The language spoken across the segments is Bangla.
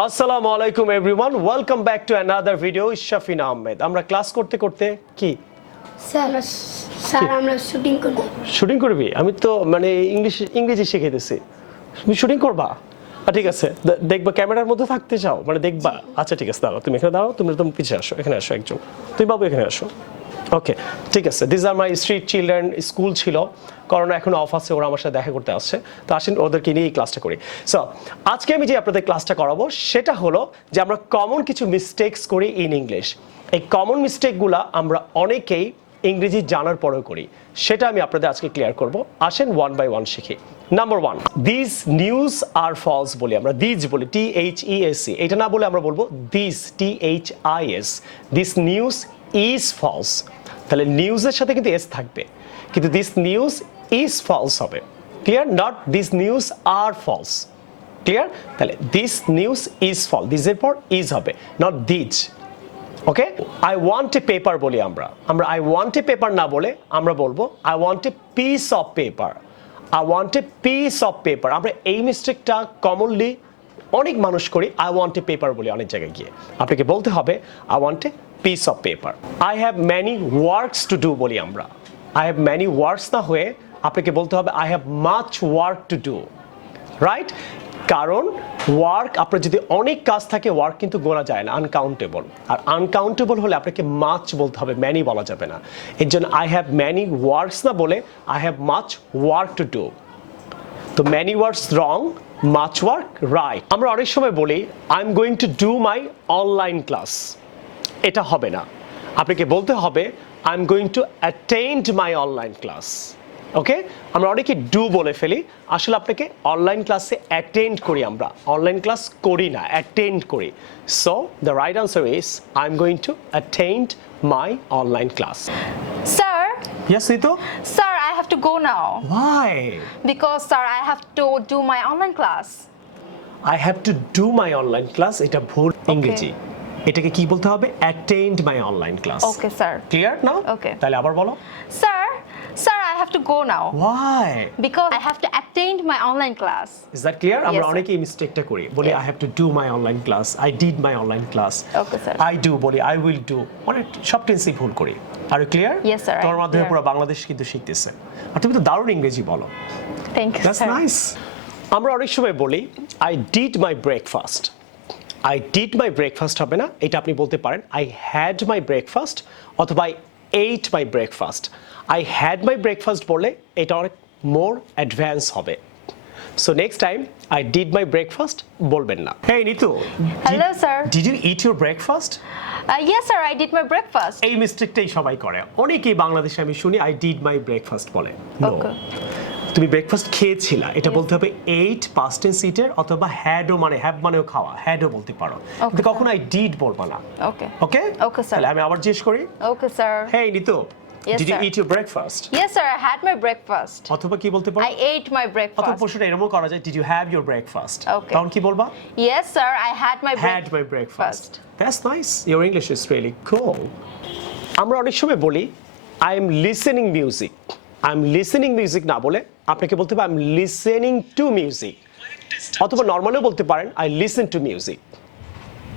আসসালামু আলাইকুম everyone, welcome back to another video. Shafin Ahmed. আমরা ক্লাস করতে করতে কি স্যার আমরা শুটিং করব। শুটিং করবি? আমি তো মানে ইংরেজি শিখাইতেছি, তুমি শুটিং করবা? ঠিক আছে, দেখবা ক্যামেরার মধ্যে থাকতে চাও, মানে দেখবা? আচ্ছা ঠিক আছে, দাঁড়াও, তুমি এখানে দাঁড়াও, তুমি পিছিয়ে আসো, এখানে আসো একজন, তুমি বাবু এখানে আসো। ওকে, ঠিক আছে। This are my street children. School ছিল, করোনা এখন অফ আছে, ওরা আমার সাথে দেখা করতে আসছে, তো আসেন ওদেরকে নিয়ে এই ক্লাসটা করি। সো আজকে আমি যে আপনাদের ক্লাসটা করাবো সেটা হলো যে আমরা কমন কিছু মিস্টেকস করি ইন ইংলিশ। এই কমন মিস্টেকগুলো আমরা অনেকেই ইংরেজি জানার পরেও করি, সেটা আমি আপনাদের আজকে ক্লিয়ার করব। আসেন ওয়ান বাই ওয়ান শিখি। Number one, this news are false বলি আমরা, দিস বলি THESC, এটা না বলে আমরা বলবো this THIS, this news is false. তাহলে নিউজের সাথে কিন্তু এস থাকবে, কিন্তু দিস নিউজ ইজ ফলস হবে। Clear? Not this news are false. Clear? তাহলে দিস নিউজ ইজ ফলস, দিসের পর ইজ হবে, not these. Okay, I want a paper বলি আমরা আই ওয়ান্ট এ পেপার না বলে আমরা বলবো I want a piece of paper. I want a piece of paper. আমরা এই মিস্টেকটা কমনলি অনেক মানুষ করি, আই ওয়ান্ট এ পেপার বলি অনেক জায়গায় গিয়ে। আপনাকে বলতে হবে I want a piece of paper. I have many works to do বলি আমরা, আই হ্যাভ ম্যানি ওয়ার্কস না হয়ে আপনাকে বলতে হবে I have much work to do. Right? কারণ ওয়ার্ক, আপনার যদি অনেক কাজ থাকে, ওয়ার্ক কিন্তু গোনা যায় না, আনকাউন্টেবল। আর আনকাউন্টেবল হলে আপনাকে মাচ বলতে হবে, ম্যানি বলা যাবে না। এর জন্য আই হ্যাভ ম্যানি ওয়ার্কস না বলে I have much work to do. তো many works wrong, much work right. আমরা অনেক সময় বলি I am going to do my online class, এটা হবে না। আপনাকে বলতে হবে I am going to attend my online class. Okay, আমরা অনেকে ডু বলে ফেলি, আসলে আপনাকে অনলাইন ক্লাসে অ্যাটেন্ড করি, আমরা অনলাইন ক্লাস করি না, অ্যাটেন্ড করি। So the right answer is I am going to attend my online class. Sir, yes Nitu? sir, I have to go now. Why? Because, sir, I have to do my online class. I have to do my online class, এটা ভুল ইংরেজি। এটাকে কি বলতে হবে? Attend my online class. Okay, sir. Clear now? Okay. তাহলে আবার বলো। Sir, I have to go now. Why? Because I have to attend my online class. Is that clear? আমরা Yes, sir. অনেকেই মিস্টেকটা করি, বলি Yeah. I have to do my online class, I did my online class. Okay, sir. I do বলি I will do, অনেক সব টেন্সই ভুল করি। আর ক্লিয়ার? Yes, sir, তোমার I'm মাধ্যমে clear. পুরো বাংলাদেশ কিন্তু শিখতেছে, আর তুমি তো দারুণ ইংরেজি বলো। Thank you, That's sir. nice. আমরা অনেক সময় বলি I did my breakfast. I did my breakfast হবে না, এটা আপনি বলতে পারেন I had my breakfast অথবা I ate my breakfast. I had my breakfast বললে এটা অনেক মোর অ্যাডভান্স হবে। So next time I did my breakfast বলবেন না। Hey Nitu, Hello, sir. Did you eat your breakfast? Yes, sir, I did my breakfast. এই মিস্টেকটাই সবাই করে, অনেকেই বাংলাদেশে আমি শুনি I did my breakfast বলে। No. Okay. তুমি ব্রেকফাস্ট খেয়েছিলা, এটা বলতে হবে এইট পাস্ট টেন্স ইটের, অথবা হ্যাডও মানে হ্যাভ মানেও খাওয়া, হ্যাডও বলতে পারো, কিন্তু কখনো আই ডিড বলবা না। Okay. ওকে? Okay, sir. তাহলে আমি আবার জিজ্ঞেস করি, Okay, sir. Hey Nitu, Yes, did you sir. Eat your breakfast? Yes, sir, I had my breakfast. অথবা কি বলতে পারো? I ate my অথবা breakfast. প্রশ্নটা এরকমও করা যায়, did you have your breakfast? Okay. তখন কি বলবা? Yes, sir, I had my Had my breakfast. That's nice. Your English is really cool. আমরা অনেক সময় বলি I am listening music. I am listening music না বলে আপনাকে বলতে হবে I am listening to music. অথবা নরমালিও বলতে পারেন I listen to music.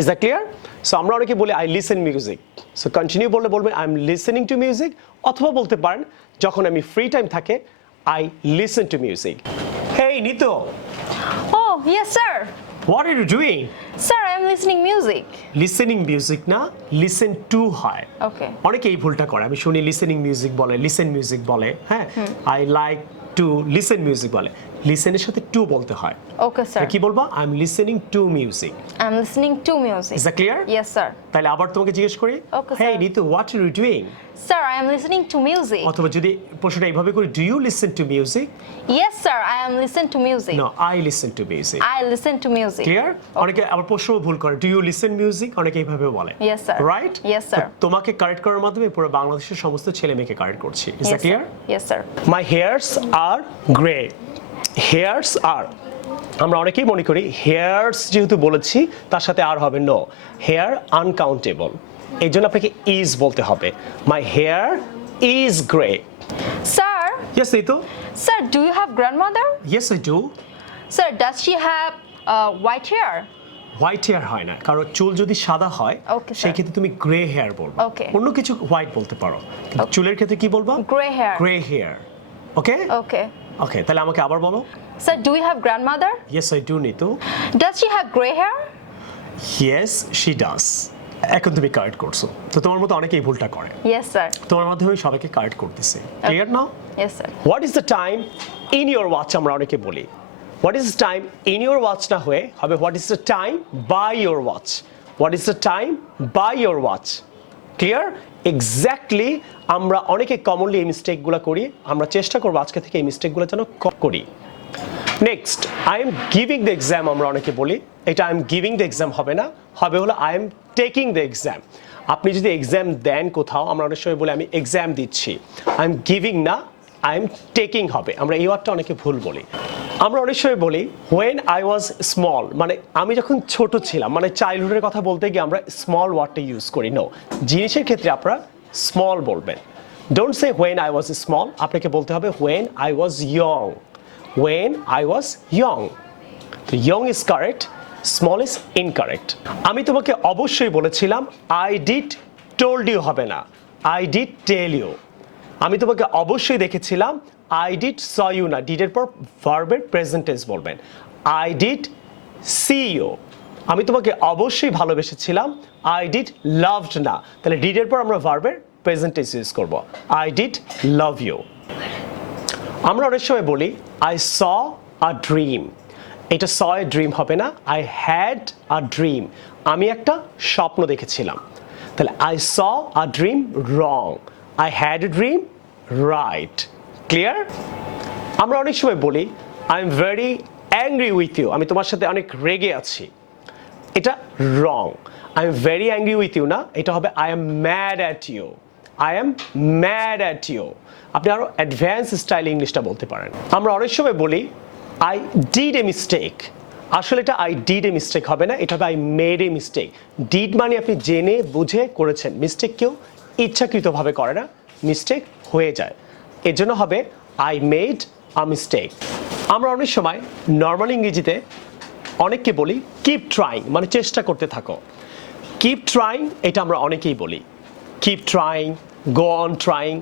Is that clear? So আমরা অনেকে বলি I listen music. So continue বললে বলবেন I am listening to music, অথবা বলতে পারেন যখন আমি ফ্রি টাইম থাকে I listen to music. Hey Nitu, Oh, yes, sir. what are you doing? Sir, I am listening music. Listening music না, লিসেন টু হয়। Okay. অনেকে এই ভুলটা করে, আমি শুনি লিসেনিং মিউজিক বলে, লিসেন মিউজিক বলে, হ্যাঁ, I like to listen music বলে, লিসেনের সাথে টু বলতে হয়। Okay, sir. কি বলবো? I am listening to music. I'm listening to music. Is that clear? Yes, sir. তাহলে আবার তোমাকে জিজ্ঞেস করি, Okay, hey sir. Nitu, what are you doing? Sir, I am listening to music. অথবা যদি প্রশ্নটা এইভাবে করি, do you listen to music? Yes, sir, I am listening to music. No, I listen to music. I listen to music. Clear? অনেকে আবার প্রশ্নও ভুল করে, ডু ইউ লিসেন মিউজিক, অনেকে এইভাবে বলে। Yes, sir. Right? Yes, sir. তোমাকে কারেক্ট করার মাধ্যমে পুরো বাংলাদেশের সমস্ত ছেলে মেয়েকে কারেক্ট করছি। Is Yes, that clear? sir. Yes, sir. My hairs are gray. Hairs are, আমরা অনেকেই মনে করি hairs যেহেতু বলেছি তার সাথে আর হবে নো, hair uncountable, এই জন্য আপনাকে is বলতে হবে my hair is gray. Sir, Yes Nitu? sir, do you have grandmother? Yes I do. Sir, does she have white hair? White hair হয় না, কারণ চুল যদি সাদা হয় Okay, sir. সেই ক্ষেত্রে তুমি গ্রে হেয়ার বলবে। Okay. অন্য কিছু হোয়াইট বলতে পারো, কিন্তু চুলের ক্ষেত্রে কি বলবো? Gray hair. Grey hair. Okay Okay. Okay, তাহলে আমাকে আবার বলো। Sir, do you have grandmother? Yes I do Nitu. Does she have gray hair? Yes she does. এখন তুমি কারেক্ট করছো, তো তোমার মতো অনেকেই ভুলটা করে। Yes, sir. তোমার মাধ্যমে সবাইকে কারেক্ট করতেছে, clear now? Yes, sir. What is the time in your watch আমরা অনেকে বলি। What is the time in your watch না হয়ে হবে what is the time by your watch. What is the time by your watch. Clear? Exactly আমরা অনেকে কমনলি এই মিস্টেকগুলো করি, আমরা চেষ্টা করবো আজকে থেকে এই মিস্টেকগুলো যেন কম করি। Next, I am giving the exam আমরা অনেকে বলি। এটা I am giving the exam হবে না, হবে হলো I am taking the exam. আপনি যদি এক্সাম দেন কোথাও, আমরা অনেক সময় বলি আমি এক্সাম দিচ্ছি, আই এম গিভিং না, আই এম টেকিং হবে। আমরা এই ওয়ার্ডটা অনেকে ভুল বলি। আমরা অনেক সময় বলি হোয়েন আই ওয়াজ স্মল, মানে আমি যখন ছোট ছিলাম, মানে চাইল্ডহুডের কথা বলতে গিয়ে আমরা স্মল ওয়ার্ডটা ইউজ করি। নো, জিনিসের ক্ষেত্রে আপনারা স্মল বলবেন। Don't say when I was small, আপনাকে বলতে হবে when I was young. When I was young. তো young is correct, small is incorrect. আমি তোমাকে অবশ্যই বলেছিলাম I did told you হবে না, I did tell you. আমি তোমাকে অবশ্যই দেখেছিলাম I did saw you না, did এর পর ভার্বের প্রেজেন্ট টেন্স বলবেন। I did see you. আমি তোমাকে অবশ্যই ভালোবেসেছিলাম I did loved না, তাহলে did এর পর আমরা ভার্বের প্রেজেন্ট টেন্স ইউজ করব। I did love you. আমরা অনেক সময় বলি আই স আ ড্রিম, এটা স এ ড্রিম হবে না, আই হ্যাড আ ড্রিম, আমি একটা স্বপ্ন দেখেছিলাম। তাহলে I saw a dream wrong, I had a dream right. Clear? আমরা অনেক সময় বলি I am very angry with you, আমি তোমার সাথে অনেক রেগে আছি, এটা wrong. I am very angry with you না, এটা হবে I am mad at you, I am mad at you. আপনি আরো অ্যাডভান্স স্টাইল ইংলিশটা বলতে পারেন। আমরা অনেক সময় বলি আই ডিড এ মিস্টেক, আসলে এটা আই ডিড এ মিস্টেক হবে না, এটা হবে I made a mistake. Did মানে আপনি জেনে বুঝে করেছেন, মিস্টেক কেউ ইচ্ছাকৃতভাবে করে না, মিস্টেক হয়ে যায়, এর জন্য হবে আই মেড আ মিস্টেক। আমরা অনেক সময় নর্মাল ইংরেজিতে অনেককে বলি কিপ ট্রাইং, মানে চেষ্টা করতে থাকো। কিপ ট্রাইং এটা আমরা অনেকেই বলি, keep trying, go on trying,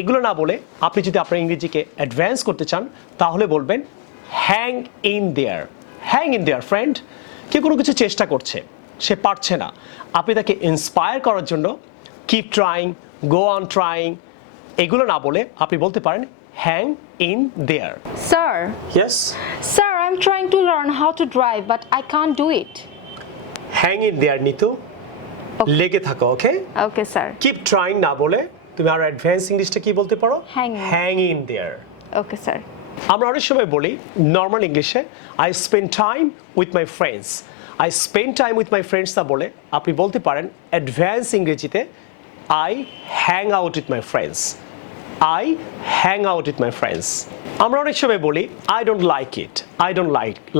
এগুলো না বলে আপনি যদি আপনার ইংরেজিকে অ্যাডভান্স করতে চান তাহলে বলবেন hang in their. Hang in their friend, কেউ কোনো কিছু চেষ্টা করছে, সে পারছে না, আপনি তাকে ইন্সপায়ার করার জন্য keep trying, go on trying, এগুলো না বলে আপনি বলতে পারেন hang in their. Sir, yes, sir, I'm trying to learn how to drive, but I can't do it. Hang in their Nitu, লেগে থাকো। ওকে, Okay, sir. কিপ ট্রাইং না বলে তুমি আরো অ্যাডভান্স ইংলিশটা কি বলতে পারো? Hang in. Hang in their. Okay, sir. আমরা অনেক সময় বলি নর্মাল ইংলিশে I spend time with my friends, I spend time with my friends না বলে আপনি বলতে পারেন অ্যাডভান্স ইংরেজিতে I hang out with my friends, I hang out with my friends. আমরা অনেক সময় বলি I don't like it, I don't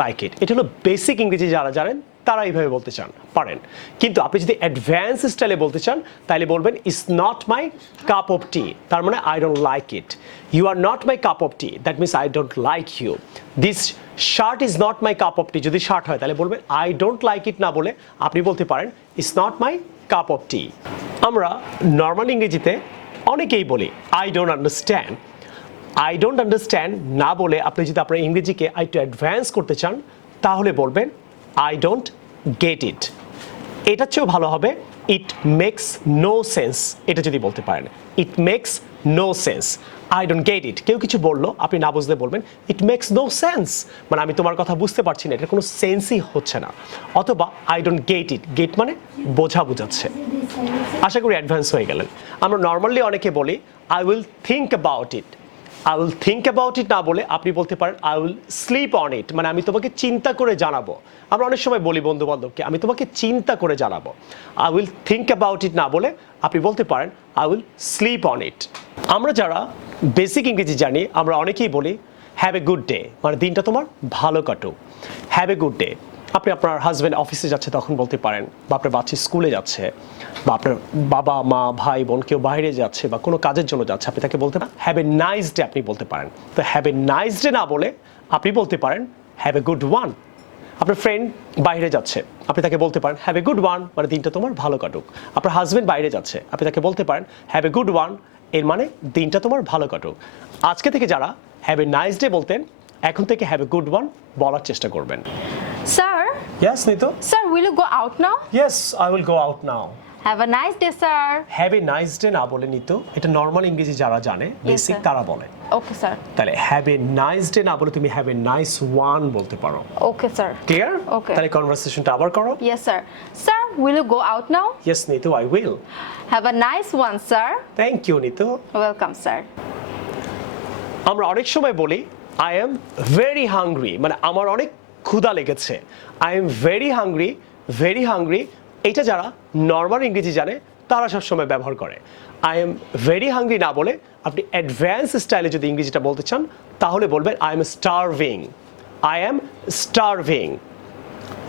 like ইট, এটা হলো বেসিক ইংরেজি, যারা জানেন তারা এইভাবে বলতে চান পারেন। কিন্তু আপনি যদি অ্যাডভান্স স্টাইলে বলতে চান তাহলে বলবেন it's not my cup of tea, তার মানে I don't like it. You are not my cup of tea, that means I don't like you. This shirt is not my cup of tea, যদি শার্ট হয় তাহলে বলবেন আই ডোন্ট লাইক ইট না বলে আপনি বলতে পারেন it's not my cup of tea. আমরা নর্মাল ইংরেজিতে অনেকেই বলি I don't understand, I don't understand না বলে আপনি যদি আপনার ইংরেজিকে একটু অ্যাডভান্স করতে চান তাহলে বলবেন আই ডোন্ট গেট ইট। এটার চেয়েও ভালো হবে ইট মেক্স নো সেন্স, এটা যদি বলতে পারেন it makes no sense. I don't get it, কেউ কিছু বললো আপনি না বুঝলে বলবেন ইট মেক্স নো সেন্স, মানে আমি তোমার কথা বুঝতে পারছি না, এটা কোনো সেন্সই হচ্ছে না। অথবা I don't get it, get মানে বোঝা বুঝাচ্ছে। আশা করি অ্যাডভান্স হয়ে গেলেন। আমরা নর্মালি অনেকে বলি I will think about it, I will think about it না বলে আপনি বলতে পারেন I will sleep on it, মানে আমি তোমাকে চিন্তা করে জানাবো। আমরা অনেক সময় বলি বন্ধু বান্ধবকে আমি তোমাকে চিন্তা করে জানাবো। I will think about it না বলে আপনি বলতে পারেন I will sleep on it. আমরা যারা বেসিক ইংরেজি জানি আমরা অনেকেই বলি হ্যাভ এ গুড ডে, মানে দিনটা তোমার ভালো কাটুক। হ্যাভ এ গুড ডে, আপনি আপনার হাজব্যান্ড অফিসে যাচ্ছে তখন বলতে পারেন, বা আপনার বাচ্চা স্কুলে যাচ্ছে, বা আপনার বাবা মা ভাই বোন কেউ বাইরে যাচ্ছে বা কোনো কাজের জন্য যাচ্ছে, আপনি তাকে বলতে পারেন হ্যাভ এ নাইস ডে, আপনি বলতে পারেন। তো হ্যাভ এ নাইস ডে না বলে আপনি বলতে পারেন হ্যাভ এ গুড ওয়ান। আপনার ফ্রেন্ড বাইরে যাচ্ছে, আপনি তাকে বলতে পারেন হ্যাভ এ গুড ওয়ান, মানে দিনটা তোমার ভালো কাটুক। আপনার হাজবেন্ড বাইরে যাচ্ছে, আপনি তাকে বলতে পারেন হ্যাভ এ গুড ওয়ান, এর মানে দিনটা তোমার ভালো কাটুক। আজকে থেকে যারা হ্যাভ এ নাইস ডে বলতেন, এখন থেকে হ্যাভ এ গুড ওয়ান বলার চেষ্টা করবেন। Sir, yes Nitu. sir, will you go out now? Yes, I will go out now. Have a nice day, sir. Have a nice day না বলে নিত, এটা নর্মাল ইংরেজি যারা জানে বেসিক sir. তারা বলে। Okay, sir. তাহলে হ্যাভ এ নাইস ডে না বলে তুমি হ্যাভ এ নাইস ওয়ান বলতে পারো। Okay, sir. ক্লিয়ার? Okay. তাহলে কনভারসেশনটা আবার করো। Yes, sir. Sir, will you go out now? Yes Nitu, I will. Have a nice one, sir. Thank you Nitu. Welcome, sir. আমরা অনেক সময় বলি আই এম ভেরি হাংরি, মানে আমার অনেক ক্ষুধা লেগেছে। I am very hungry, very hungry, এটা যারা নর্মাল ইংরেজি জানে তারা সবসময় ব্যবহার করে। আই এম ভেরি হাংরি না বলে আপনি অ্যাডভান্স স্টাইলে যদি ইংরেজিটা বলতে চান তাহলে বলবেন I am starving. I am starving.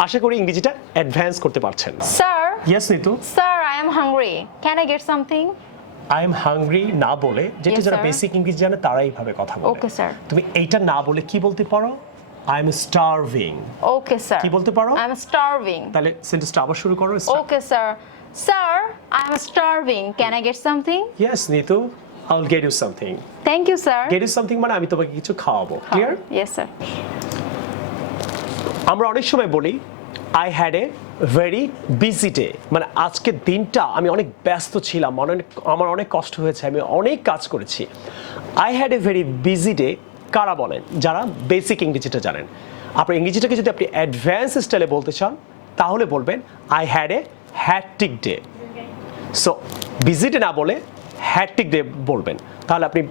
আশা করি ইংরেজিটা অ্যাডভান্স করতে পারছেন। Sir, yes Nitu. sir, I am hungry. Can I get something? I am hungry না বলে, যেটা Yes, যারা sir. বেসিক ইংরেজি জানে তারা এইভাবে কথা বলে। Okay, sir. তুমি এইটা না বলে কি বলতে পারো? I am starving. Okay, sir. কি বলতে পারো? I'm starving. তাহলে সেন্টেন্সটা আবার শুরু করো। Okay, sir. Sir, I'm starving. Can I get something? Yes Nitu, I will get you something. Thank you, sir. Get you something মানে আমি তোমাকে কিছু খাওয়াবো। ক্লিয়ার? Yes, sir. আমরা অনেক সময় বলি I had a very busy day, মানে আজকের দিনটা আমি অনেক ব্যস্ত ছিলাম, আমার অনেক কষ্ট হয়েছে, আমি অনেক কাজ করেছি। I had a very busy day কারা বলেন? যারা বেসিক ইংরেজিটা জানেন। আপনার ইংরেজিটাকে যদি আপনি অ্যাডভান্স স্টাইলে বলতে চান তাহলে বলবেন I had a hat-trick day. So busy day না বলে হ্যাট্রিক ডে বলবেন, তাহলে আপনি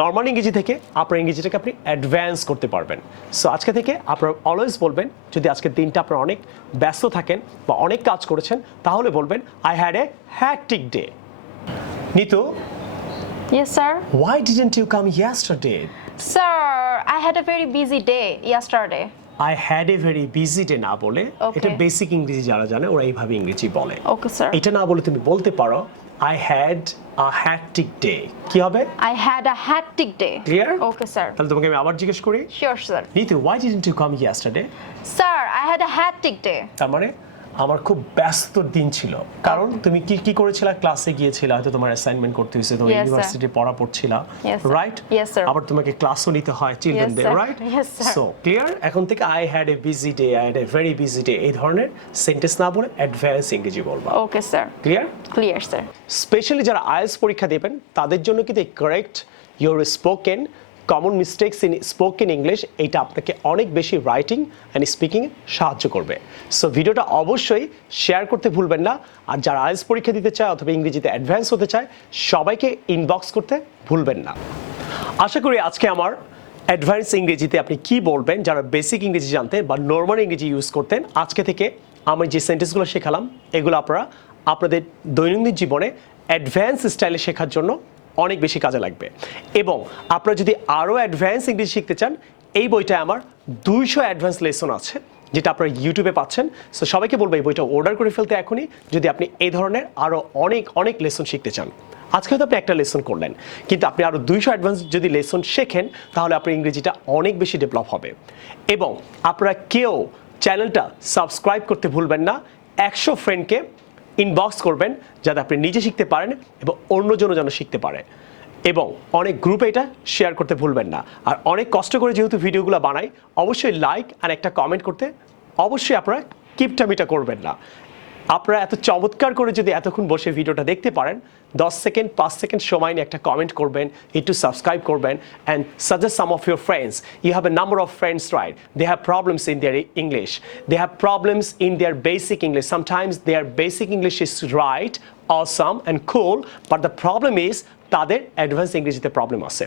নর্মাল ইংরেজি থেকে আপনার ইংরেজিটাকে আপনি অ্যাডভান্স করতে পারবেন। সো আজকে থেকে আপনারা অলওয়েজ বলবেন, যদি আজকের দিনটা আপনারা অনেক ব্যস্ত থাকেন বা অনেক কাজ করেছেন তাহলে বলবেন I had a hat-trick day. Nitu, Yes, sir. why didn't you come yesterday? Sir, I had a very busy day yesterday. I had a very busy day না বলে, Okay. এটা বেসিক ইংরেজি যারা জানে ওরা এইভাবে ইংরেজি বলে। Okay, sir. এটা না বলে তুমি বলতে পারো I had a hectic day। কি হবে? I had a hectic day. Clear? Okay, sir. তাহলে তোমাকে আমি আবার জিজ্ঞেস করি। Sure, sir. Nitu, why didn't you come yesterday? Sir, I had a hectic day. তার মানে আমার খুব ব্যস্ত দিন ছিল, কারণ তুমি কি কি করেছিলা? ক্লাসে গিয়েছিলা, হয়তো তোমার অ্যাসাইনমেন্ট করতে হয়েছে, তোমার Yes, sir. ইউনিভার্সিটি পড়া পড়ছিলা, Yes, sir. Right? Yes, sir. আবার তোমাকে ক্লাসও নিতে হয় চিলড্রেনদের, sir. Right? Yes, sir. So clear? এখন থেকে I had A busy day, I had a very busy day এই ধরনের সেন্টেন্স না বলে অ্যাডভান্স ইংরেজি বলবা। Okay, sir. Clear? Clear, sir. Specially যারা আইএলটিএস পরীক্ষা দেবেন তাদের জন্য কিন্তু correct your spoken common mistakes in spoken English, এইটা আপনাকে অনেক বেশি রাইটিং অ্যান্ড স্পিকিং সাহায্য করবে। সো ভিডিওটা অবশ্যই শেয়ার করতে ভুলবেন না। আর যারা আইএলটিএস পরীক্ষা দিতে চায় অথবা ইংরেজিতে অ্যাডভান্স হতে চায় সবাইকে ইনবক্স করতে ভুলবেন না। আশা করি আজকে আমার অ্যাডভান্স ইংরেজিতে আপনি কি বলবেন যারা বেসিক ইংরেজি জানতেন বা নর্মাল ইংরেজি ইউজ করতেন, আজকে থেকে আমি যে সেন্টেন্সগুলো শেখালাম এগুলো আপনারা আপনাদের দৈনন্দিন জীবনে অ্যাডভান্স স্টাইলে শেখার জন্য অনেক বেশি কাজে লাগবে। এবং আপনারা যদি আরও অ্যাডভান্স ইংরেজি শিখতে চান, এই বইটায় আমার 200 অ্যাডভান্স লেসন আছে যেটা আপনারা ইউটিউবে পাচ্ছেন। সো সবাইকে বলবো এই বইটা অর্ডার করে ফেলতে এখনই, যদি আপনি এই ধরনের আরও অনেক অনেক লেসন শিখতে চান। আজকে হয়তো আপনি একটা লেসন করলেন, কিন্তু আপনি আরও 200 অ্যাডভান্স যদি লেসন শেখেন তাহলে আপনার ইংরেজিটা অনেক বেশি ডেভেলপ হবে। এবং আপনারা কেউ চ্যানেলটা সাবস্ক্রাইব করতে ভুলবেন না। 100 ফ্রেন্ডকে ইনবক্স করবেন যাতে আপনি নিজে শিখতে পারেন এবং অন্যজনও যেন শিখতে পারে। এবং অনেক গ্রুপে এটা শেয়ার করতে ভুলবেন না। আর অনেক কষ্ট করে যেহেতু ভিডিওগুলো বানাই, অবশ্যই লাইক আর একটা কমেন্ট করতে অবশ্যই আপনারা কিপটামিটা করবেন না। আপনারা এত চমৎকার করে যদি এতক্ষণ বসে ভিডিওটা দেখতে পারেন, 10 সেকেন্ড 5 সেকেন্ড সময় নিয়ে একটা কমেন্ট করবেন, একটু সাবস্ক্রাইব করবেন and suggest some of your friends. You have a number of friends, right? They have problems in their English, they have problems in their basic English. Sometimes their basic English is right, awesome and cool, but the problem is তাদের অ্যাডভান্স ইংরেজিতে প্রবলেম আছে।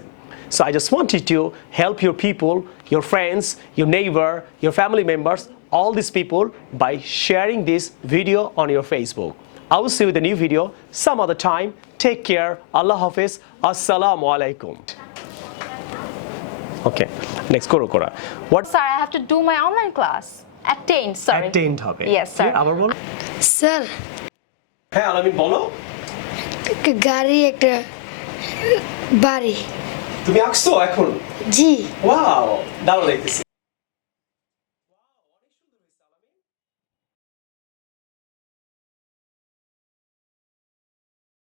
So I just wanted to help your people, your friends, your neighbor, your family members, all these people by sharing this video on your Facebook. I will see you with a new video some other time. Take care. Allah Hafiz. Assalamu alaikum. Okay. Next koro kora. What? Sir, I have to do my online class. Attained, sorry. Attained হবে। Yes, sir. আবার বলো। স্যার হ্যাঁ আলামিন বলো। একটা গাড়ি একটা বাড়ি। তুমি আঁকছো এখন? জি। ওয়াও, দারুণ লাগতেছে।